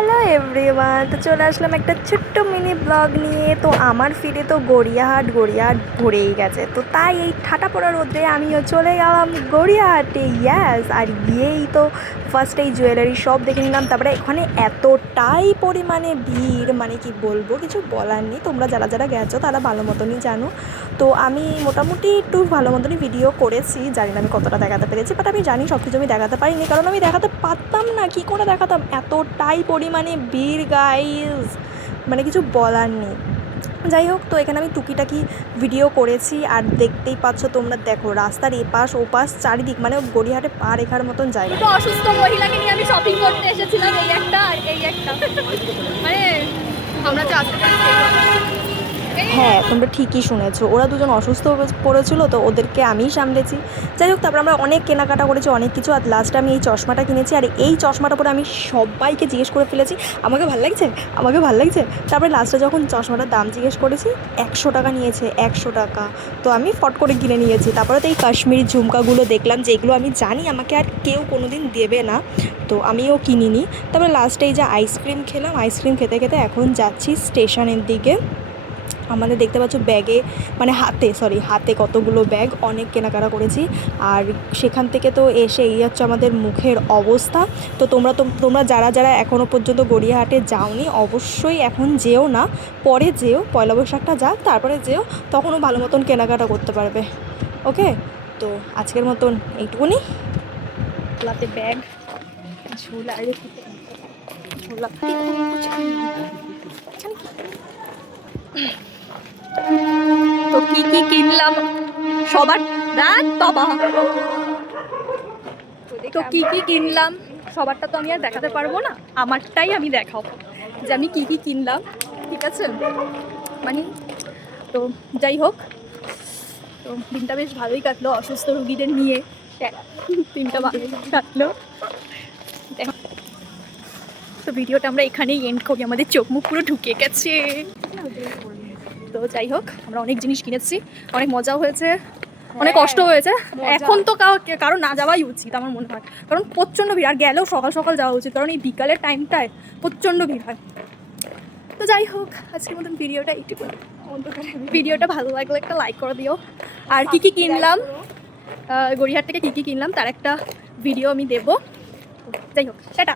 Hello everyone, তো চলে আসলাম একটা ছোট্ট মিনি ব্লগ নিয়ে। তো আমার ফিরে তো গড়িয়াহাট ভরেই গেছে। তো তাই এই ঠাটা পড়া রোদে আমিও চলে গেলাম গড়িয়াহাটে। ইয়াস, আর গিয়েই তো ফার্স্ট এই জুয়েলারি শপ দেখে নিলাম। তারপরে এখানে এতটাই পরিমাণে ভিড়, মানে কি বলবো, কিছু বলার নেই। তোমরা যারা যারা গেছো তারা ভালো মতনই জানো। তো আমি মোটামুটি একটু ভালো মতনই ভিডিও করেছি, জানি না আমি কতটা দেখাতে পেরেছি, বাট আমি জানি সব কিছু আমি দেখাতে পারিনি, কারণ আমি দেখাতে পারতাম না। কী করে দেখাতাম, এতটাই পরিমাণে ভিড় গাইজ, মানে কিছু বলার নেই। যাই হোক, তো এখানে আমি টুকিটাকি ভিডিও করেছি, আর দেখতেই পাচ্ছ তোমরা, দেখো রাস্তার এপাশ ওপাশ চারিদিক, মানে গড়িয়াহাটে পা রেখার মতন জায়গা। তো অসুস্থ মহিলাকে নিয়ে আমি শপিং করতে এসেছিলাম, এই একটা আর এই একটা, মানে আমরা তো আসতে হ্যাঁ, তোমরা ঠিকই শুনেছো, ওরা দুজন অসুস্থ পড়েছিল, তো ওদেরকে আমিই সামলেছি। যাই হোক, তারপরে আমরা অনেক কেনাকাটা করেছি, অনেক কিছু, আর লাস্টে আমি এই চশমাটা কিনেছি। আর এই চশমাটার পরে আমি সবাইকে জিজ্ঞেস করে ফেলেছি আমাকে ভালো লাগছে, আমাকে ভালো লাগছে। তারপরে লাস্টে যখন চশমাটার দাম জিজ্ঞেস করেছি, 100 টাকা নিয়েছে, 100 টাকা। তো আমি ফট করে কিনে নিয়েছি। তারপরে তো এই কাশ্মীরি ঝুমকাগুলো দেখলাম, যেগুলো আমি জানি আমাকে আর কেউ কোনো দিন দেবে না, তো আমিও কিনিনি। তারপরে লাস্টে এই যে আইসক্রিম খেলাম, আইসক্রিম খেতে খেতে এখন যাচ্ছি স্টেশনের দিকে। আমাদের দেখতে পাচ্ছ ব্যাগে, মানে হাতে কতগুলো ব্যাগ, অনেক কেনাকাটা করেছি। আর সেখান থেকে তো এসে এই হচ্ছে আমাদের মুখের অবস্থা। তো তোমরা যারা যারা এখনও পর্যন্ত গড়িয়াহাটে যাওনি, অবশ্যই এখন যেও না, পরে যেও, পয়লা বৈশাখটা যাক, তারপরে যেও, তখনও ভালো মতন কেনাকাটা করতে পারবে। ওকে, তো আজকের মতন এইটুকুনি। লাতে ব্যাগ ঝোলা ঝোলা তো কি কি কিনলাম সবার রাত বাবা, তো কি কি কিনলাম সবারটা তো আমি আর দেখাতে পারবো না, আমারটাই আমি দেখাবো যে আমি কি কি কিনলাম, ঠিক আছে। মানে তো যাই হোক, তো দিনটা বেশ ভালোই কাটলো অসুস্থ রুগীদের নিয়ে, দিনটা ভালোই কাটলো। তো ভিডিওটা আমরা এখানেই এন্ড করি, আমাদের চোখ মুখ পুরো ঢুকে গেছে। তো যাই হোক, আমরা অনেক জিনিস কিনেছি, অনেক মজাও হয়েছে, অনেক কষ্ট হয়েছে। এখন তো কারো না যাওয়াই উচিত আমার মনে হয়, কারণ প্রচণ্ড ভিড়, আর গেলেও সকাল সকাল যাওয়া উচিত, কারণ এই বিকালের টাইমটায় প্রচণ্ড ভিড় হয়। তো যাই হোক, আজকের মতন ভিডিওটা এইটুকু। ভিডিওটা ভালো লাগলে একটা লাইক করে দিও। আর কি কি কিনলাম গড়িয়াহাট থেকে কি কি কিনলাম তার একটা ভিডিও আমি দেবো। যাই হোক, টাটা।